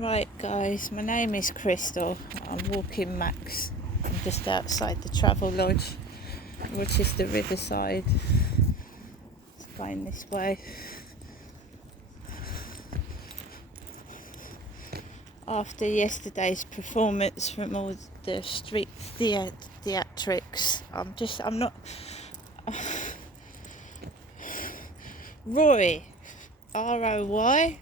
Right guys, my name is Crystal. I'm walking Max. I'm just outside the Travel Lodge, Rochester Riverside. It's going this way. After yesterday's performance from all the street theatrics, I'm not... Roy, R-O-Y,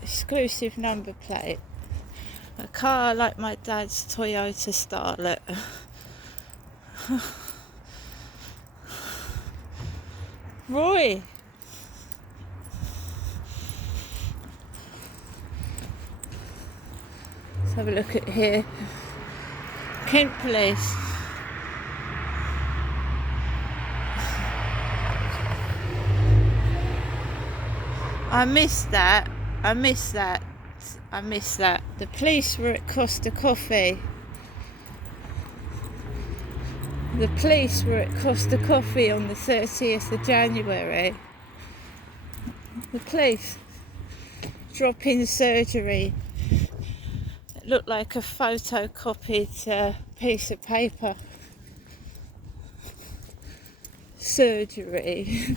exclusive number plate. A car like my dad's Toyota Starlet. Roy! Let's have a look at here. Kent Police. I missed that. The police were at Costa Coffee. On the 30th of January. The police drop-in surgery. It looked like a photocopied piece of paper. Surgery.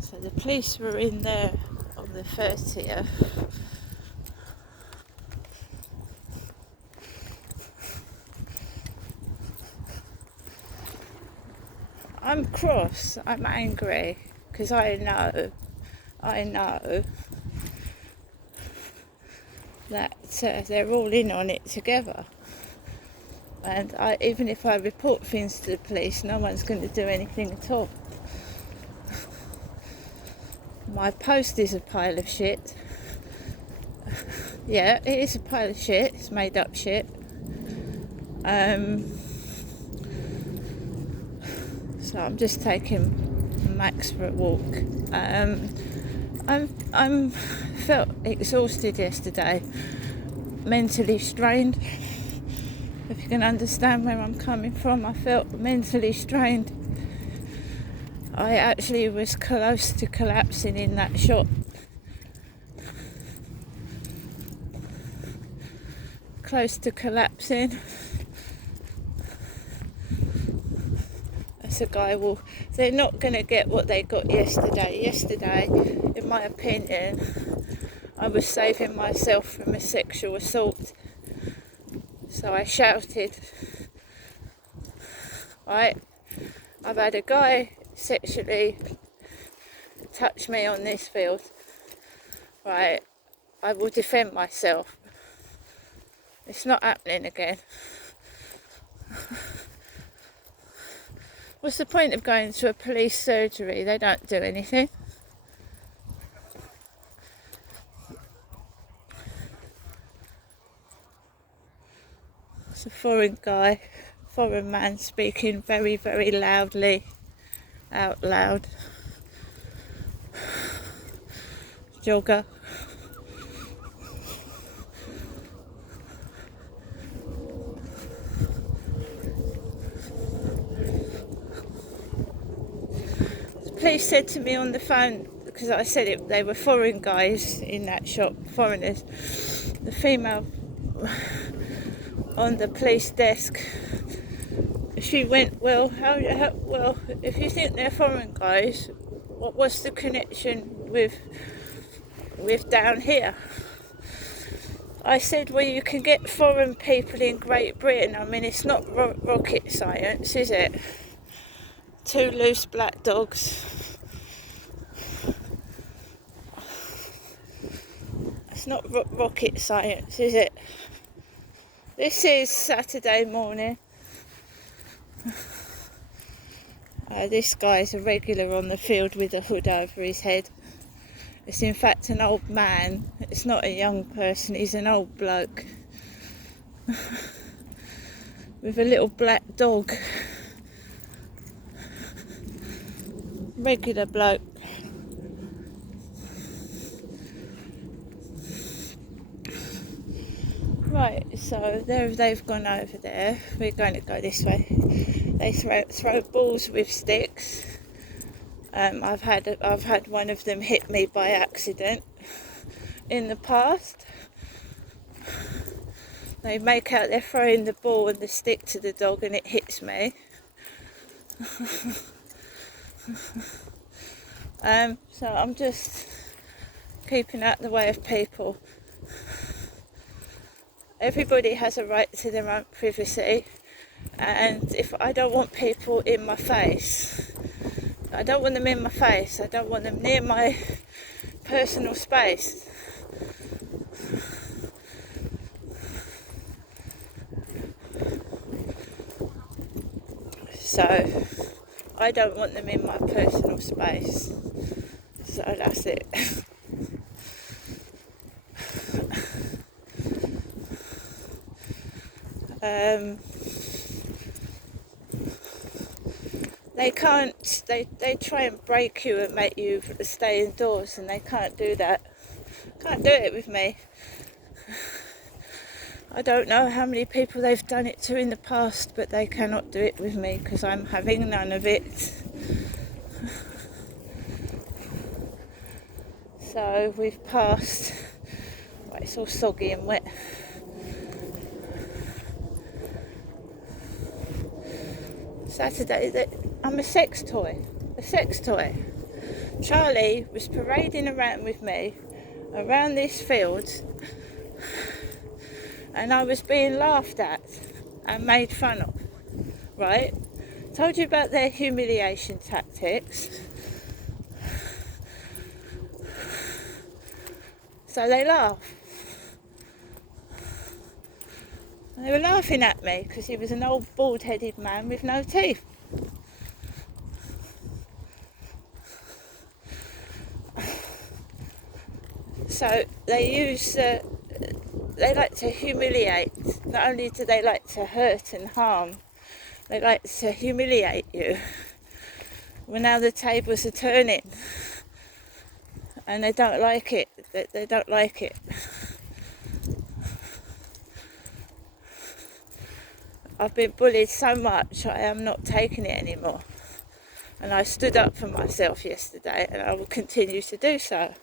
So the police were in there on the 30th. I'm cross, I'm angry, because I know that they're all in on it together. And even if I report things to the police, no one's going to do anything at all. My post is a pile of shit. Yeah, it is a pile of shit. It's made up shit. So I'm just taking Max for a walk. I'm felt exhausted yesterday, mentally strained. If you can understand where I'm coming from, I felt mentally strained. I actually was close to collapsing in that shop. Close to collapsing. As a guy they're not going to get what they got yesterday. Yesterday, in my opinion, I was saving myself from a sexual assault. So I shouted, right? I've had a guy sexually touch me on this field, right? I will defend myself. It's not happening again. What's the point of going to a police surgery? They don't do anything. It's a foreign man speaking very, very loudly, out loud. Jogger. The police said to me on the phone, because I said they were foreign guys in that shop, foreigners. The female on the police desk, she went, well, if you think they're foreign guys, what's the connection with down here? I said, well, you can get foreign people in Great Britain. I mean, it's not rocket science, is it? 2 loose black dogs. It's not rocket science, is it? This is Saturday morning. This guy's a regular on the field with a hood over his head. It's in fact an old man. It's not a young person, he's an old bloke. With a little black dog. Regular bloke. Right, so they've gone over there. We're going to go this way. They throw balls with sticks. I've had one of them hit me by accident in the past. They make out they're throwing the ball and the stick to the dog, and it hits me. So I'm just keeping out the way of people. Everybody has a right to their own privacy, and if I don't want people in my face, I don't want them in my face, I don't want them near my personal space. So I don't want them in my personal space. So that's it. They can't, they try and break you and make you stay indoors, and they can't do that. Can't do it with me. I don't know how many people they've done it to in the past, but they cannot do it with me because I'm having none of it. So we've passed, well, it's all soggy and wet. Saturday, I'm a sex toy. Charlie was parading around with me around this field, and I was being laughed at and made fun of, right? Told you about their humiliation tactics. So they laugh. They were laughing at me because he was an old bald-headed man with no teeth. So they like to humiliate. Not only do they like to hurt and harm, they like to humiliate you. Well, now the tables are turning, and they don't like it. They don't like it. I've been bullied so much, I am not taking it anymore. And I stood up for myself yesterday, and I will continue to do so.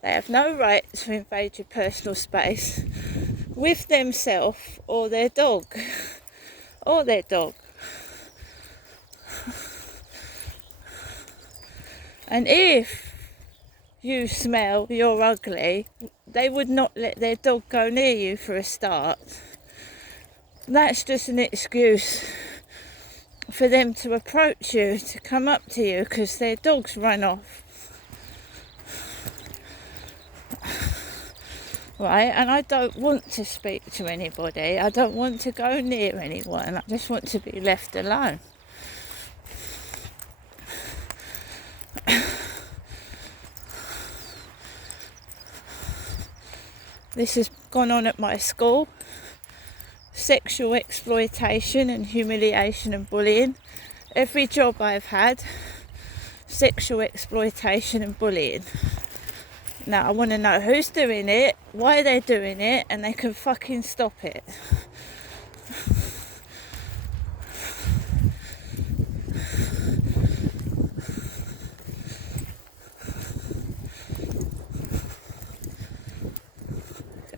They have no right to invade your personal space with themselves or their dog. Or their dog. And if you smell you're ugly, they would not let their dog go near you for a start. That's just an excuse for them to approach you, to come up to you, because their dogs run off. Right, and I don't want to speak to anybody. I don't want to go near anyone. I just want to be left alone. This has gone on at my school. Sexual exploitation and humiliation and bullying. Every job I've had, sexual exploitation and bullying. Now I want to know who's doing it, why they're doing it, and they can fucking stop it.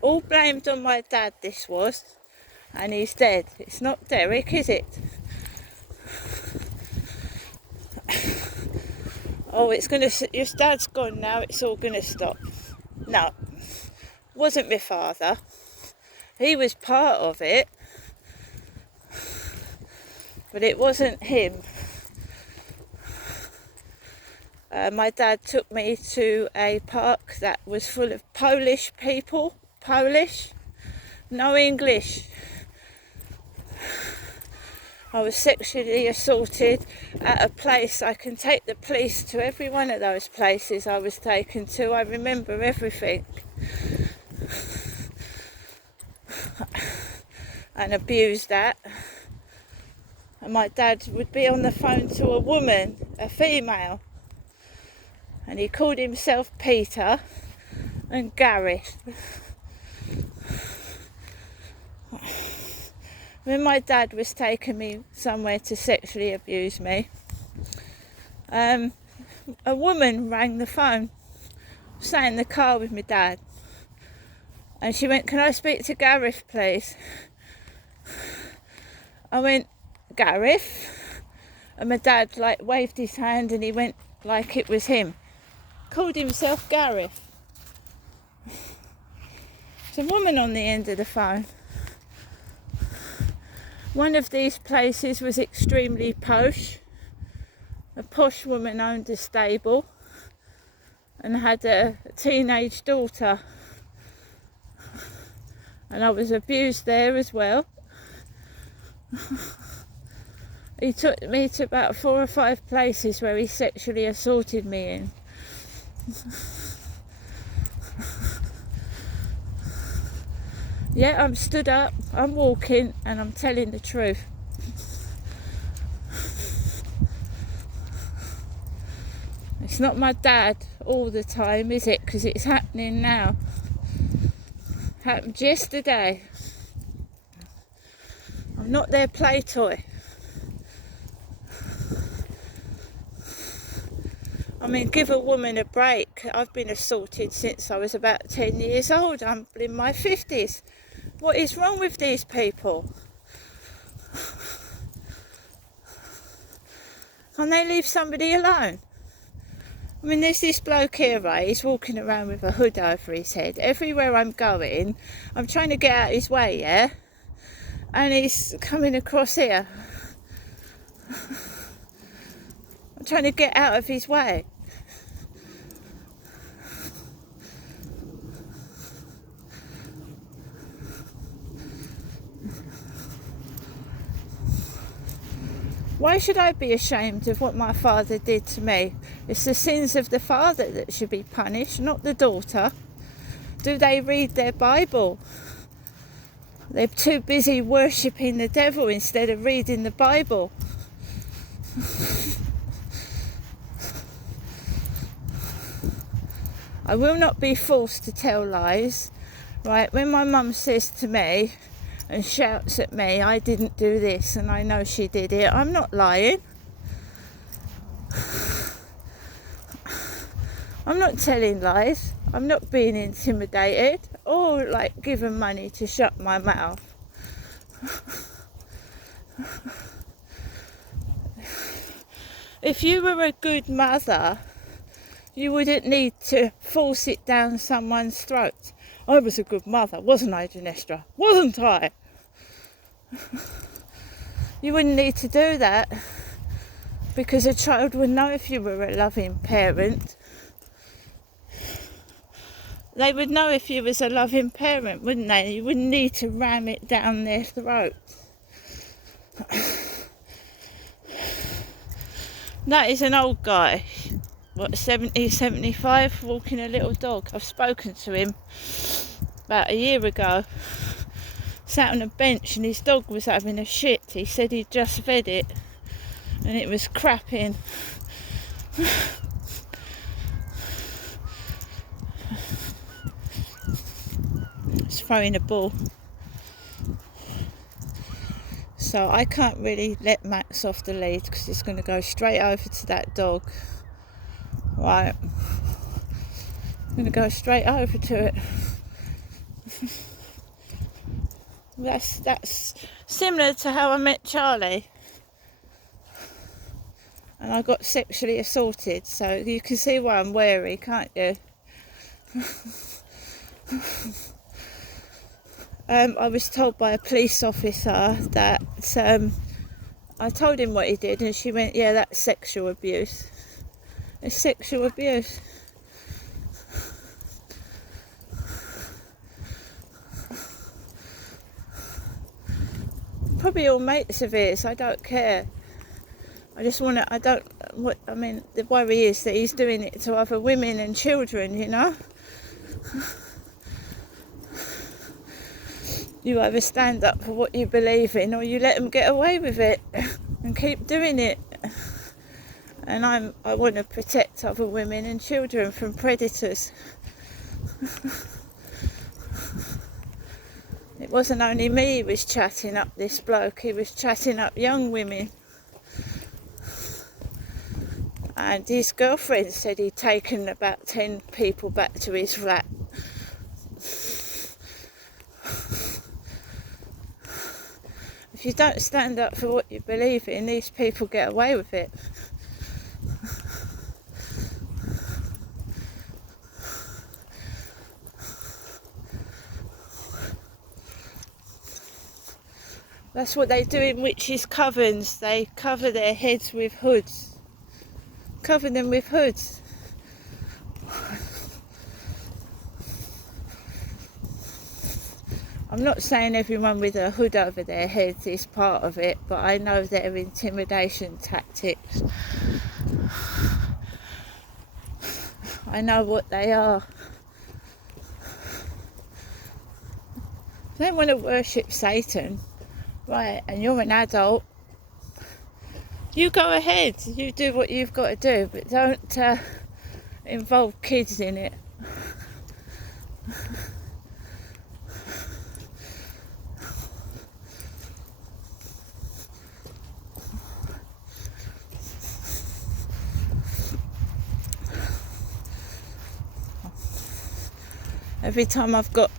All blamed on my dad, this was. And he's dead. It's not Derek, is it? Oh, your dad's gone now, it's all gonna stop. No, wasn't my father. He was part of it, but it wasn't him. My dad took me to a park that was full of Polish people. Polish, no English. I was sexually assaulted at a place. I can take the police to every one of those places I was taken to. I remember everything. And abused that. And my dad would be on the phone to a woman, a female. And he called himself Peter and Gareth. when my dad was taking me somewhere to sexually abuse me, a woman rang the phone, sat in the car with my dad, and she went, "Can I speak to Gareth, please?" I went, "Gareth?" And my dad waved his hand and he went like it was him. Called himself Gareth. There's a woman on the end of the phone. One of these places was extremely posh. A posh woman owned a stable and had a teenage daughter. And I was abused there as well. He took me to about 4 or 5 places where he sexually assaulted me in. Yeah, I'm stood up, I'm walking, and I'm telling the truth. It's not my dad all the time, is it? Because it's happening now. Happened yesterday. I'm not their play toy. I mean, give a woman a break. I've been assaulted since I was about 10 years old. I'm in my 50s. What is wrong with these people? Can't they leave somebody alone? I mean, there's this bloke here, right? He's walking around with a hood over his head. Everywhere I'm going, I'm trying to get out his way, yeah? And he's coming across here. I'm trying to get out of his way. Why should I be ashamed of what my father did to me? It's the sins of the father that should be punished, not the daughter. Do they read their Bible? They're too busy worshipping the devil instead of reading the Bible. I will not be forced to tell lies. Right, when my mum says to me and shouts at me, "I didn't do this," and I know she did it, I'm not lying. I'm not telling lies. I'm not being intimidated or given money to shut my mouth. If you were a good mother, you wouldn't need to force it down someone's throat. I was a good mother, wasn't I, Genestra? Wasn't I? You wouldn't need to do that, because a child would know if you were a loving parent. They would know if you was a loving parent, wouldn't they? You wouldn't need to ram it down their throat. That is an old guy, 70, 75, walking a little dog. I've spoken to him about a year ago. Sat on a bench and his dog was having a shit. He said he'd just fed it and it was crapping. It's throwing a ball. So I can't really let Max off the lead because it's going to go straight over to that dog. Right. I'm going to go straight over to it. That's similar to how I met Charlie. And I got sexually assaulted, so you can see why I'm wary, can't you? I was told by a police officer that I told him what he did, and she went, "Yeah, that's sexual abuse." It's sexual abuse. Probably all mates of his, I don't care. I just want to, the worry is that he's doing it to other women and children, you know? You either stand up for what you believe in or you let them get away with it and keep doing it. And I want to protect other women and children from predators. It wasn't only me he was chatting up, this bloke, he was chatting up young women. And his girlfriend said he'd taken about 10 people back to his flat. If you don't stand up for what you believe in, these people get away with it. That's what they do in witches' covens. They cover their heads with hoods. Cover them with hoods. I'm not saying everyone with a hood over their heads is part of it, but I know they're intimidation tactics. I know what they are. If they want to worship Satan, right, and you're an adult, you go ahead, you do what you've got to do, but don't involve kids in it. Every time I've got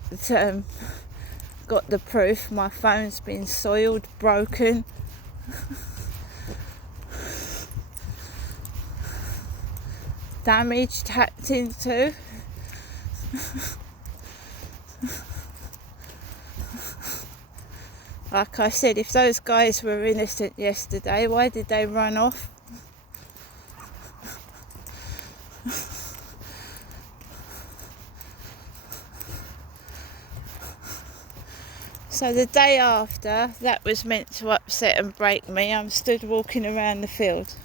the proof, my phone's been soiled, broken. Damaged, hacked into. Like I said, if those guys were innocent yesterday, why did they run off? So the day after, that was meant to upset and break me, I'm stood walking around the field.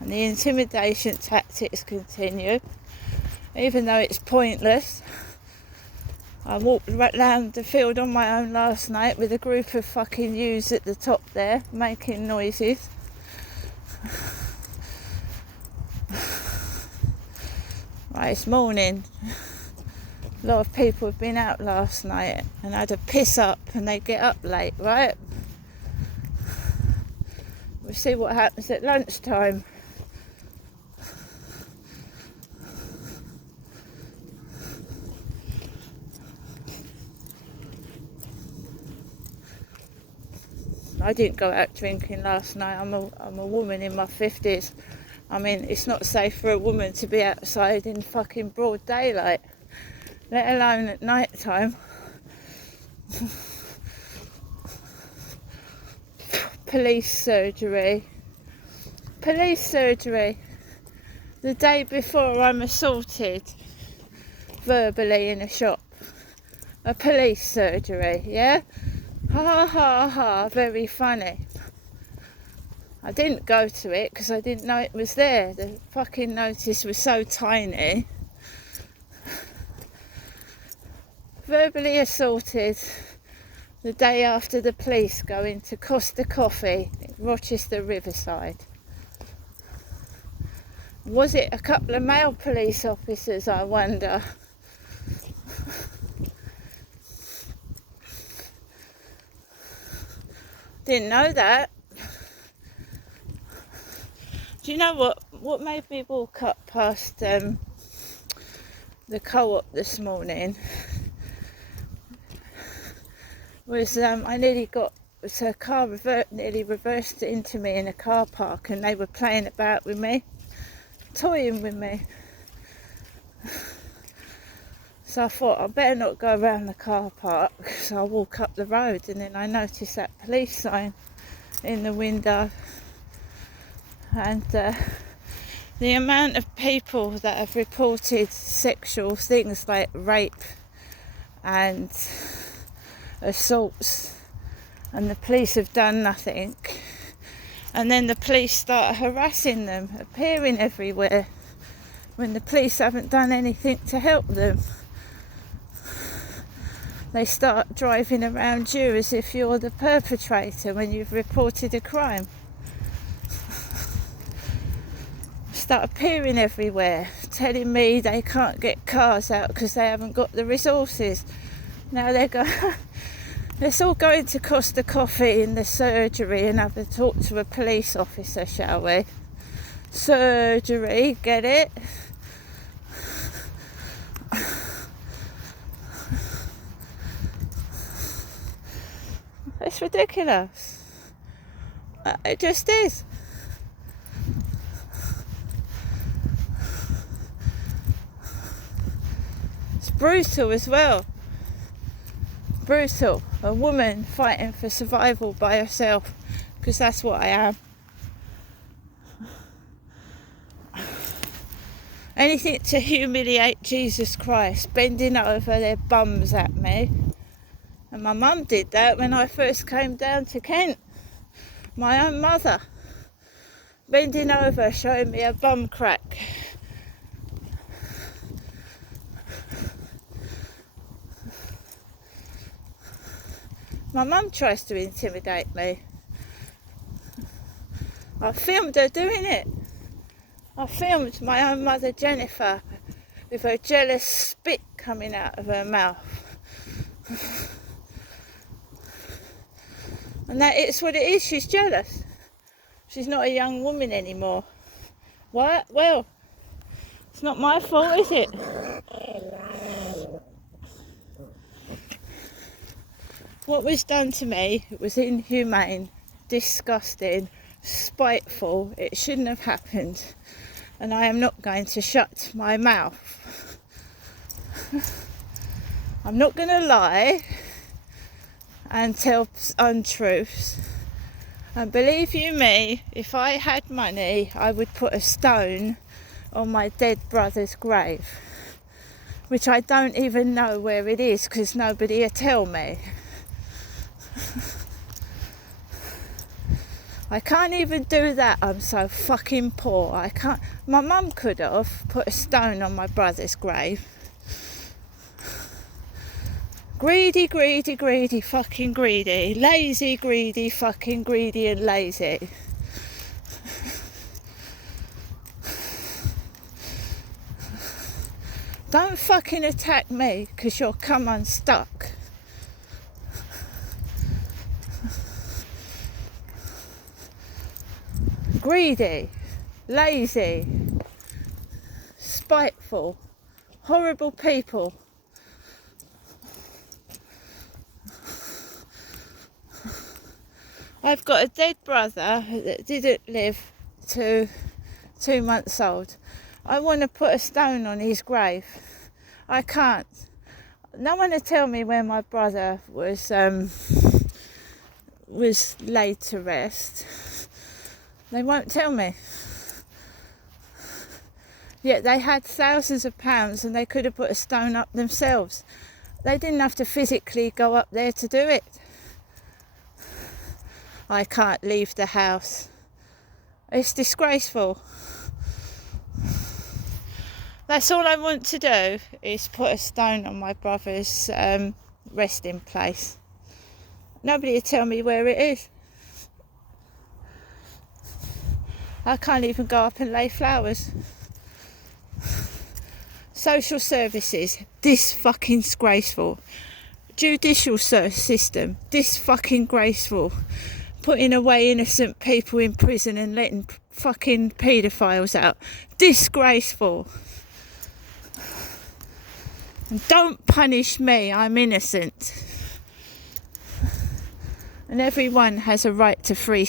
And the intimidation tactics continue, even though it's pointless. I walked around the field on my own last night with a group of fucking youths at the top there, making noises. Right, it's morning. A lot of people have been out last night and had a piss up and they get up late, right? We'll see what happens at lunchtime. I didn't go out drinking last night. I'm a woman in my 50s. I mean, it's not safe for a woman to be outside in fucking broad daylight, let alone at night time. Police surgery. The day before I'm assaulted verbally in a shop. A police surgery, yeah? Ha ha ha, very funny. I didn't go to it because I didn't know it was there. The fucking notice was so tiny. Verbally assaulted the day after the police go into Costa Coffee, Rochester Riverside. Was it a couple of male police officers, I wonder? Didn't know that. Do you know what made me walk up past the co-op this morning? Was I nearly got a car nearly reversed into me in a car park, and they were playing about with me, toying with me. So I thought I better not go around the car park, so I walk up the road, and then I noticed that police sign in the window. And the amount of people that have reported sexual things like rape and assaults, and the police have done nothing, and then the police start harassing them, appearing everywhere, when the police haven't done anything to help them. They start driving around you as if you're the perpetrator when you've reported a crime. Start appearing everywhere, telling me they can't get cars out because they haven't got the resources. Now they're going. Let's all go into Costa Coffee in the surgery and have a talk to a police officer, shall we? Surgery, get it? It's ridiculous. It just is. It's brutal as well. Brutal. A woman fighting for survival by herself, because that's what I am. Anything to humiliate Jesus Christ, bending over their bums at me. And my mum did that when I first came down to Kent. My own mother, bending over, showing me a bum crack. My mum tries to intimidate me. I filmed her doing it. I filmed my own mother, Jennifer, with her jealous spit coming out of her mouth. And that it's what it is, she's jealous. She's not a young woman anymore. What? Well, it's not my fault, is it? What was done to me was inhumane, disgusting, spiteful. It shouldn't have happened. And I am not going to shut my mouth. I'm not going to lie and tell untruths. And believe you me, if I had money, I would put a stone on my dead brother's grave, which I don't even know where it is because nobody will tell me. I can't even do that. I'm so fucking poor. I can't. My mum could have put a stone on my brother's grave. Greedy, greedy, greedy, fucking greedy. Lazy, greedy, fucking greedy and lazy. Don't fucking attack me because you'll come unstuck. Greedy, lazy, spiteful, horrible people. I've got a dead brother that didn't live to 2 months old. I want to put a stone on his grave. I can't. No one will tell me where my brother was laid to rest. They won't tell me. Yet they had thousands of pounds and they could have put a stone up themselves. They didn't have to physically go up there to do it. I can't leave the house. It's disgraceful. That's all I want to do, is put a stone on my brother's resting place. Nobody will tell me where it is. I can't even go up and lay flowers. Social services, disgraceful. Judicial system, disgraceful. Putting away innocent people in prison and letting fucking paedophiles out. Disgraceful. And don't punish me, I'm innocent. And everyone has a right to free